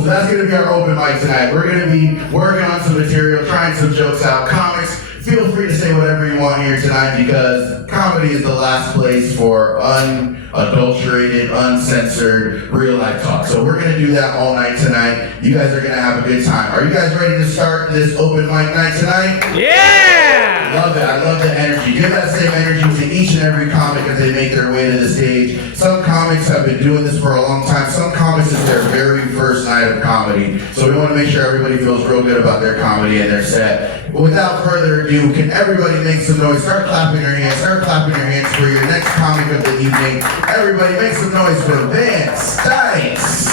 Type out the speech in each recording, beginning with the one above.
So that's going to be our open mic tonight. We're going to be working on some material, trying some jokes out. Comics, feel free to say whatever you want here tonight because comedy is the last place for unadulterated, uncensored, real-life talk. So we're going to do that all night tonight. You guys are going to have a good time. Are you guys ready to start this open mic night tonight? Yeah! Love it. I love the energy. Give that same energy to each and every comic as they make their way to the stage. Some comics have been doing this for a long time. Some comics is their very first night of comedy. So we want to make sure everybody feels real good about their comedy and their set. But without further ado, can everybody make some noise? Start clapping your hands. Start clapping your hands for your next comic of the evening. Everybody make some noise for Vance, Dykes.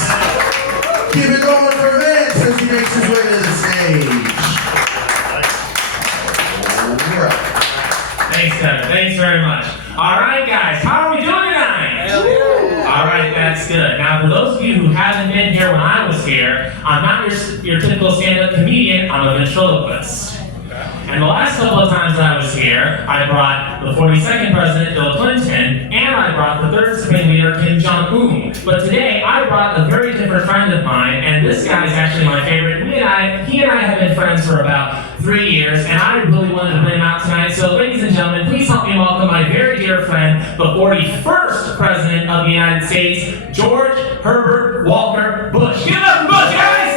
Keep it going for Vance as he makes his way to the stage. Thanks, Kevin. Thanks very much. All right, guys. How are we doing tonight? All right, that's good. Now, for those of you who haven't been here when I was here, I'm not your typical stand-up comedian. I'm a ventriloquist. And the last couple of times that I was here, I brought the 42nd President, Bill Clinton, and I brought the 3rd Supreme Leader, Kim Jong-un. But today, I brought a very different friend of mine, and this guy is actually my favorite. He and I have been friends for about 3 years, and I really wanted to bring him out tonight. So, ladies and gentlemen, please help me welcome my very dear friend, the 41st President of the United States, George Herbert Walker Bush. Give it up for Bush, guys!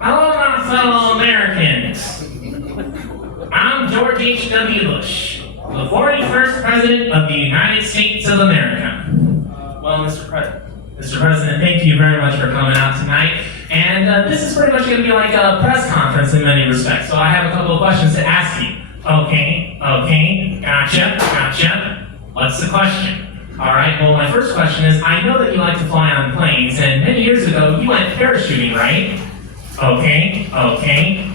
Hello, my fellow Americans. I'm George H.W. Bush, the 41st President of the United States of America. Well, Mr. President, thank you very much for coming out tonight. And this is pretty much going to be like a press conference in many respects. So I have a couple of questions to ask you. Okay, gotcha. What's the question? All right, well, my first question is, I know that you like to fly on planes, and many years ago, you went parachuting, right? Okay,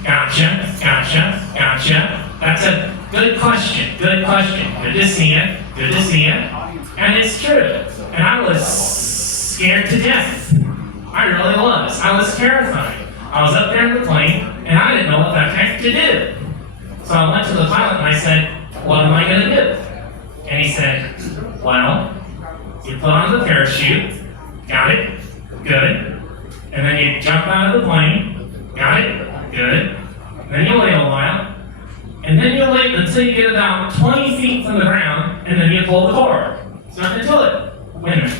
gotcha. That's a good question. Good to see you. And it's true. And I was scared to death. I really was. I was terrified. I was up there in the plane, and I didn't know what the heck to do. So I went to the pilot and I said, what am I going to do? And he said, well, you put on the parachute. Got it? Good. And then you jump out of the plane. Got it? Good. Then you wait a while. And then you wait until you get about 20 feet from the ground, and then you pull the cord. It's nothing to it. Wait a minute.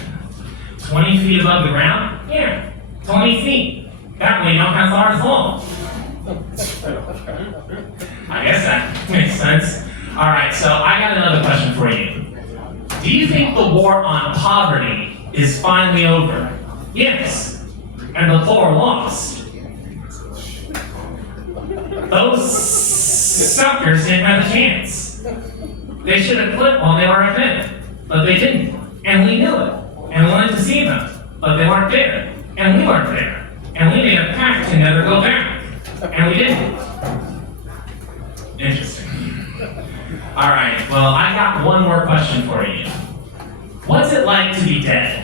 20 feet above the ground? Yeah. 20 feet. That way you don't have far to fall. I guess that makes sense. All right, so I got another question for you. Do you think the war on poverty is finally over? Yes. And the poor lost. Those suckers didn't have a chance. They should have quit while they were ahead, but they didn't. And we knew it. And we wanted to see them, but they weren't there. And we weren't there. And we made a pact to never go back. And we didn't. Interesting. All right, well, I got one more question for you. What's it like to be dead?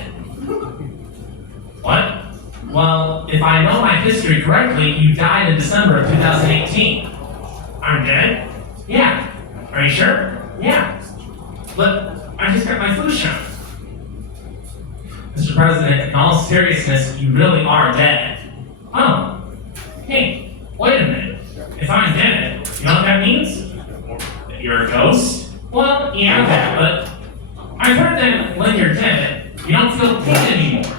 What? Well, if I know my history correctly, you died in December of 2018. I'm dead? Yeah. Are you sure? Yeah. But I just got my flu shot. Mr. President, in all seriousness, you really are dead. Oh. Hey, wait a minute. If I'm dead, you know what that means? That you're a ghost? Well, yeah, that, but I've heard that when you're dead, you don't feel pain anymore.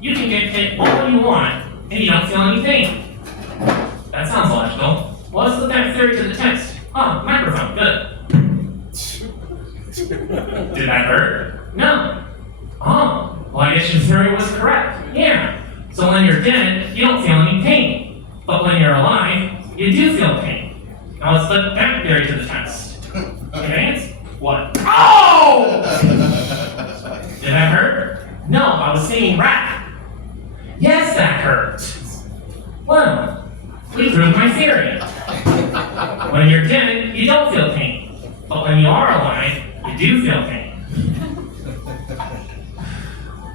You can get hit all you want, and you don't feel any pain. That sounds logical. Well, let's put that theory to the test. Oh, microphone, good. Did that hurt? No. Oh, well, I guess your theory was correct. Yeah. So when you're dead, you don't feel any pain. But when you're alive, you do feel pain. Now let's put that theory to the test. Okay? What? Oh! Did that hurt? No, I was saying rat. Yes, that hurt. Well, We proved my theory. When you're dead, you don't feel pain. But when you are alive, you do feel pain.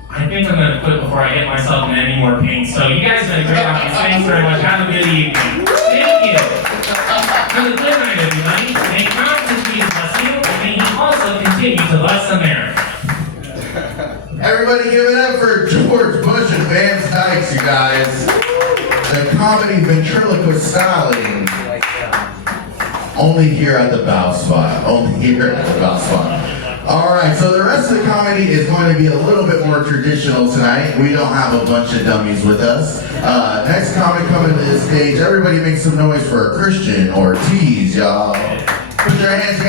I think I'm going to quit before I get myself in any more pain. So you guys have been great on these. Thanks very much. Have a good evening. Thank you. Have a good night, everybody. May God continue to bless you, and may He also continue to bless America. Everybody give it up for George Bush and Vance Dykes, you guys. The comedy ventriloquist styling. Only here at the Bao Spot. Only here at the Bao Spot. Alright, so the rest of the comedy is going to be a little bit more traditional tonight. We don't have a bunch of dummies with us. Next comic coming to the stage, everybody make some noise for Christian Ortiz, y'all. Put your hands together.